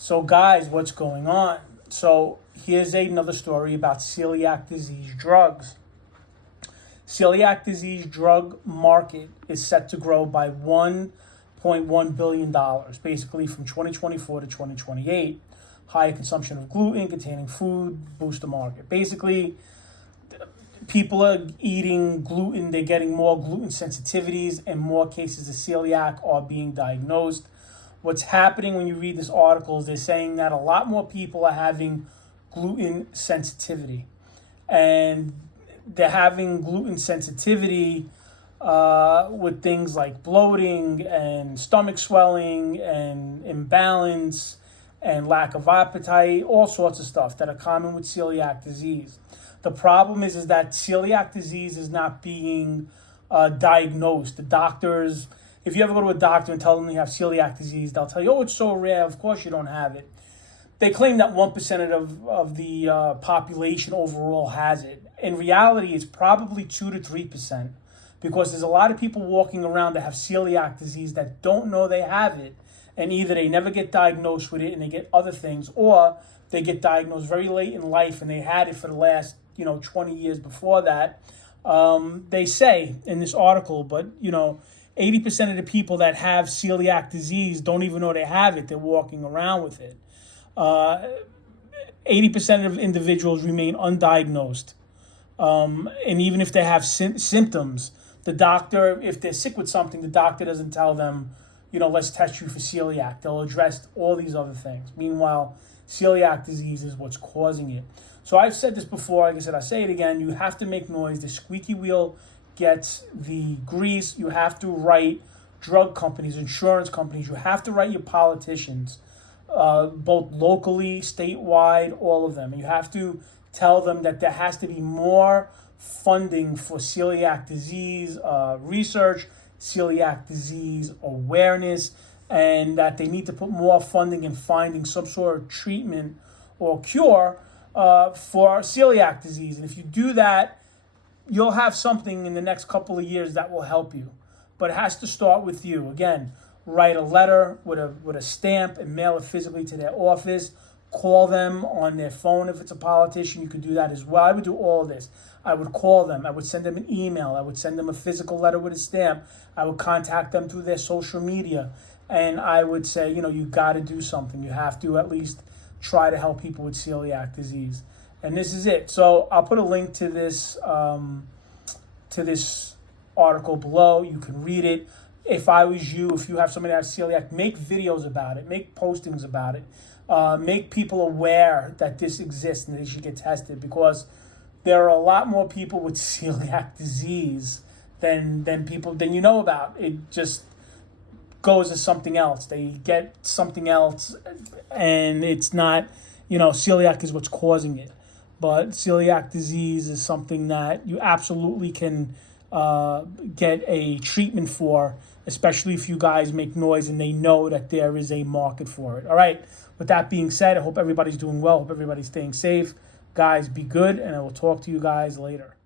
So, guys, what's going on? So, here's another story about celiac disease drugs. Celiac disease drug market is set to grow by $1.1 billion, basically from 2024 to 2028. Higher consumption of gluten containing food boost the market. Basically, people are eating gluten, they're getting more gluten sensitivities, and more cases of celiac are being diagnosed. What's happening when you read this article is they're saying that a lot more people are having gluten sensitivity. And they're having gluten sensitivity with things like bloating and stomach swelling and imbalance and lack of appetite, all sorts of stuff that are common with celiac disease. The problem is that celiac disease is not being diagnosed. The doctors, if you ever go to a doctor and tell them you have celiac disease, they'll tell you, oh, it's so rare, of course you don't have it. They claim that 1% of the population overall has it. In reality, it's probably 2 to 3%, because there's a lot of people walking around that have celiac disease that don't know they have it, and either they never get diagnosed with it and they get other things, or they get diagnosed very late in life and they had it for the last 20 years before that. They say in this article, but 80% of the people that have celiac disease don't even know they have it. They're walking around with it. 80% of individuals remain undiagnosed. And even if they have symptoms, the doctor, if they're sick with something, the doctor doesn't tell them, let's test you for celiac. They'll address all these other things. Meanwhile, celiac disease is what's causing it. So I've said this before, like I said, I say it again, you have to make noise. The squeaky wheel gets the grease. You have to write drug companies, insurance companies. You have to write your politicians, both locally, statewide, all of them. And you have to tell them that there has to be more funding for celiac disease research, celiac disease awareness, and that they need to put more funding in finding some sort of treatment or cure for celiac disease. And if you do that, you'll have something in the next couple of years that will help you. But it has to start with you. Again, write a letter with a stamp and mail it physically to their office. Call them on their phone if it's a politician. You could do that as well. I would do all of this. I would call them. I would send them an email. I would send them a physical letter with a stamp. I would contact them through their social media. And I would say, you got to do something. You have to at least try to help people with celiac disease. And this is it. So I'll put a link to this article below. You can read it. If I was you, if you have somebody that has celiac, make videos about it. Make postings about it. Make people aware that this exists and they should get tested, because there are a lot more people with celiac disease than you know about. It just goes as something else. They get something else, and it's not, celiac is what's causing it. But celiac disease is something that you absolutely can get a treatment for, especially if you guys make noise and they know that there is a market for it. All right. With that being said, I hope everybody's doing well. Hope everybody's staying safe. Guys, be good, and I will talk to you guys later.